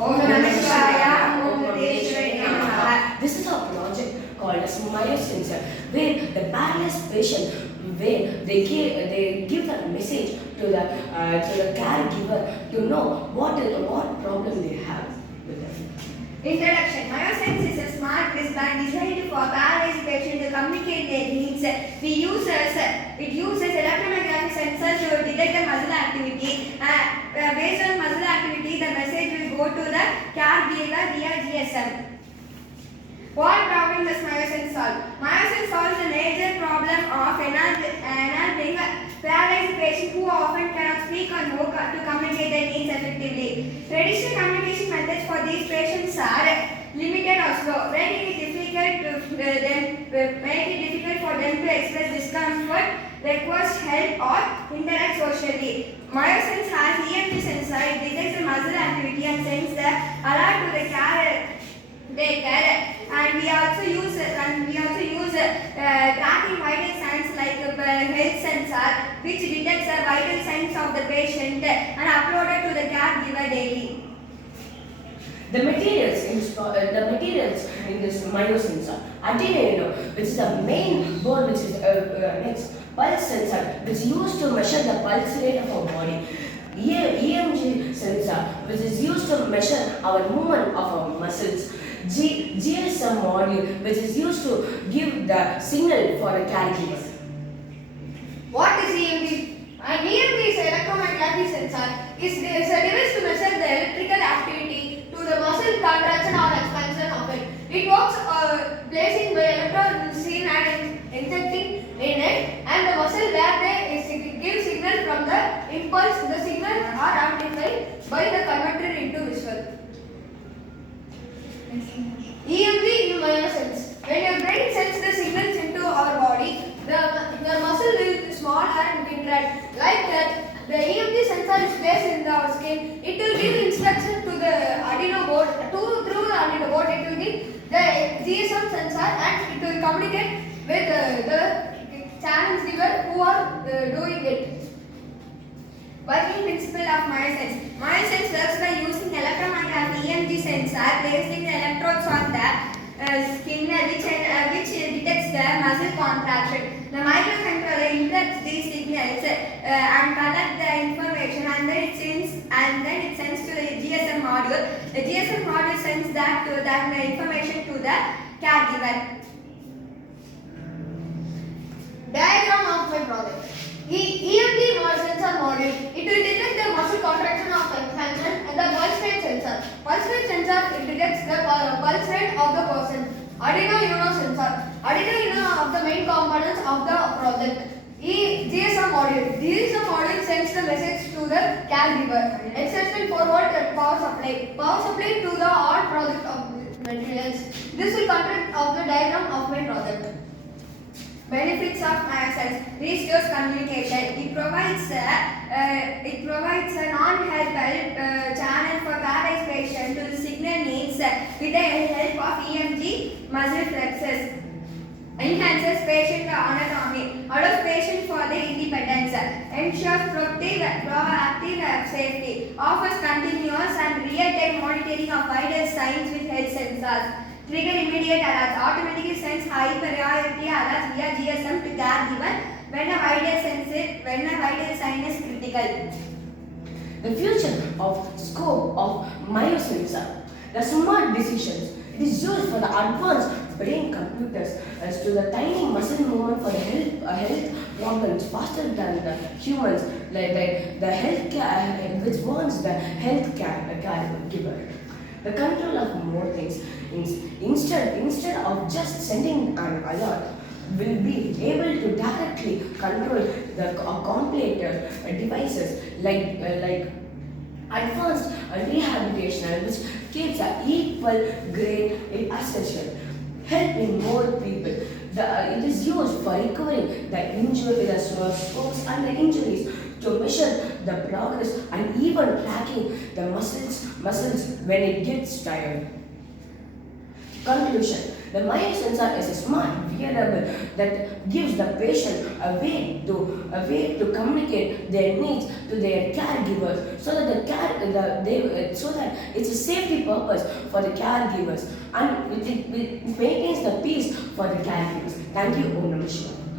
Om Namah Shivaya, Om Namah Namaha. This is a project called as Myosense, where the paralyzed patient, where they give the message to the caregiver to know what problem they have with them. Introduction. Myosense is a smart wristband designed for paralyzed patients to communicate their needs. It uses electromagnetic sensors to detect the muscle activity. Based on muscle activity, the message will go to the caregiver via GSM. What problem does Myosense solve? Myosense solves the major problem of enabling paralyzed patients who often cannot speak or move to communicate their needs effectively. Traditional communication methods for these patients are limited or slow, making it difficult for them to express discomfort, request help, or interact socially. Myosense has EMG sensor. It detects the muscle activity and sends the alert to the caretaker. And we also use tracking vital signs like health sensor, which detects the vital signs of the patient and uploaded to the caregiver daily. The materials in this Myosense are adeno, which is the main board, which is next pulse sensor, which is used to measure the pulse rate of our body. EMG sensor, which is used to measure our movement of our muscles. GSM module, which is used to give the signal for a caregiver. What is EMG? An EMG is electromagnetic sensor. It is a device to measure the electrical activity to the muscle contraction or expansion of it. It works placing the electrode seen and injecting in it, and the muscle where they give signal from the impulse. The signals are amplified by the converter into visual. EMG in Myosense. When your brain sends the signals into our body, the muscle will small and contract. Like that, the EMG sensor is placed in our skin. It will give instruction to the Arduino board. Through the Arduino board, it will give the GSM sensor and it will communicate with the channel giver who are doing it. Working principle of Myosense. Myosense works by using electromagnetic EMG sensor, placing the electrodes on the skin which detects the muscle contraction. The microcontroller interprets these signals and collects the information, and then it sends to the GSM module. The GSM module sends the information to the caregiver. Diagram of my project. EMG sensor module. It will detect the muscle contraction of expansion and the pulse rate sensor. Pulse rate sensor, it detects the pulse rate of the person. Arduino Uno sensor. Arduino Uno of the main components of the project. GSM module. GSM module sends the message to the caregiver. Extension forward power supply. Power supply to the all project of materials. This will content of the diagram of my project. Benefits of Myosense. Restores communication. It provides a non-verbal channel for paralyzed patient to signal needs with the help of EMG muscle flexes. Enhances patient autonomy. Allows patient for the independence. Ensures proactive safety. Offers continuous and real-time monitoring of vital signs with health sensors. Trigger immediate alerts. Automatically sends high priority alerts via GSM to caregiver when a vital sign is critical. The future of scope of Myosense. The smart decisions. It is used for the advanced brain computers as to the tiny muscle movement for the health problems faster than the humans, like the health care, which wants the health caregiver. The control of more things. Instead of just sending an alert, will be able to directly control the completed devices like advanced rehabilitation, which gives an equal grade accession, helping more people. It is used for recovering the strokes and the injuries, to measure the progress and even tracking the muscles when it gets tired. Conclusion. The Myosense is a smart wearable that gives the patient a way to communicate their needs to their caregivers, so that so that it's a safety purpose for the caregivers, and it maintains the peace for the caregivers. Thank you, Om Namah Shivaya.